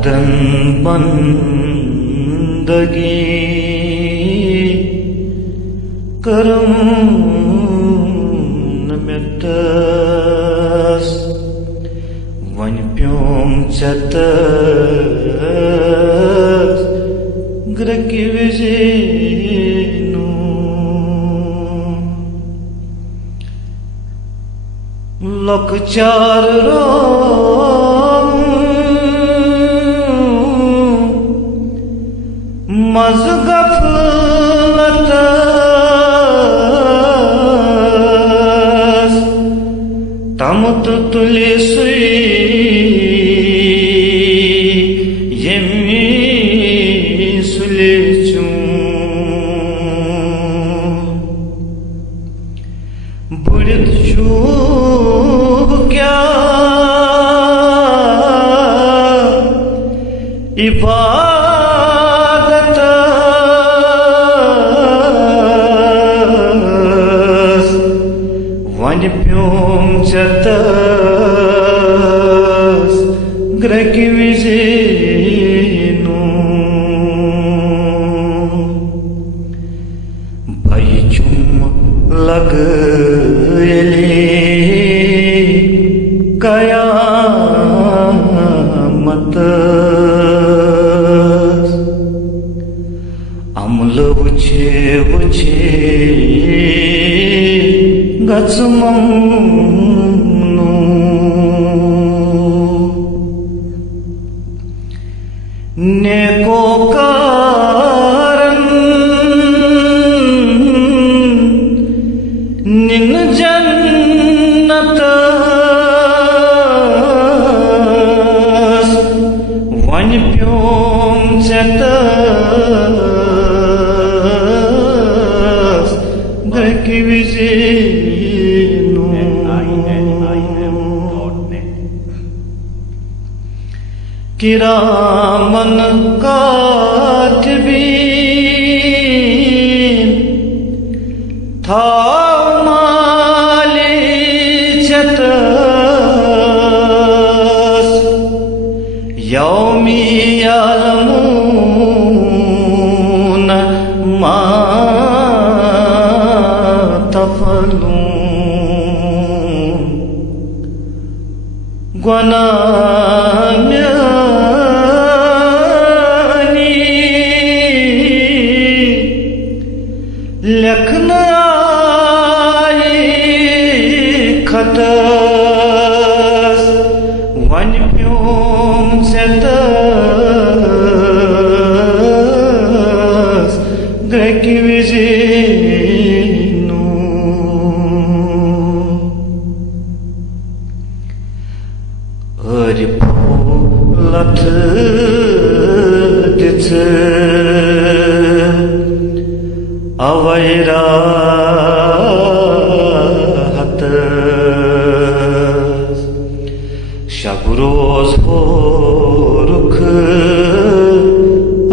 वतन बंदगी करम नमतस वन प्योम चतस ग्रकी विजेनु लकचार मज गफलत तमुत तुले सुई यमी सुले चू बुढ़त चूब क्या इबादत वन प्योम चतस ग्रकी विजेनु भाई चुम लग कयामत अमल वुचे वुचे गचमनु नेको कारण निन जन्नत वन प्योम चतस ग्रकी विजेनु किरामन कातिबीन था माली चतस यौमी यालमून मा तफलून ग्वनाम्यानी लखन आई खतस वन प्योम चतस ग्रकी विजेनु लथ दिथ अवैरा हत शब रोज हो रुख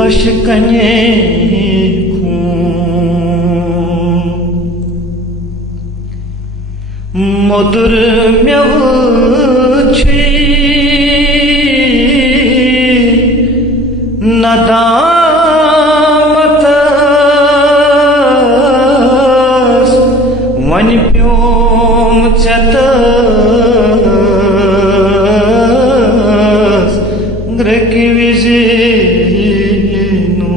अशकने मधुर म्यव नदामतस वन प्योम चतस ग्रकी विजेनु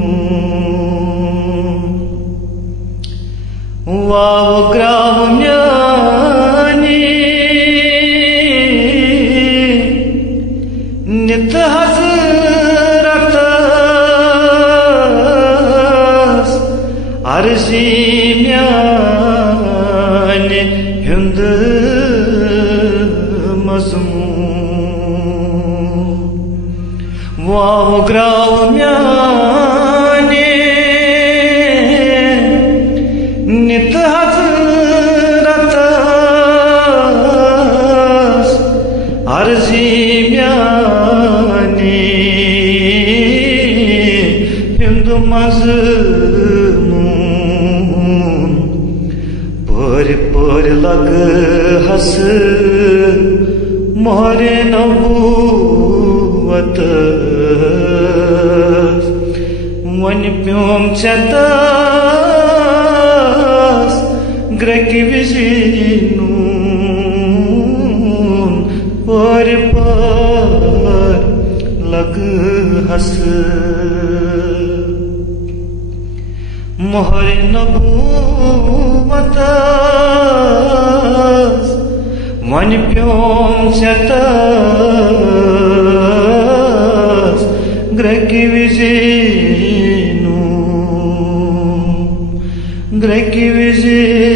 वाव ग्राम्यानी नित अर्जी म्याने हुंद मज़मून वाव ग्राव म्याने नित हज़रतस अर्जी म्याने हुंद मज़मून पर लग हस मोहरे नबूवत वन प्योम चतास ग्रकी विजीनून पर लग हस मोहर नबूवतास वन प्योम चतास ग्रकी विजीनून ग्रकी विजी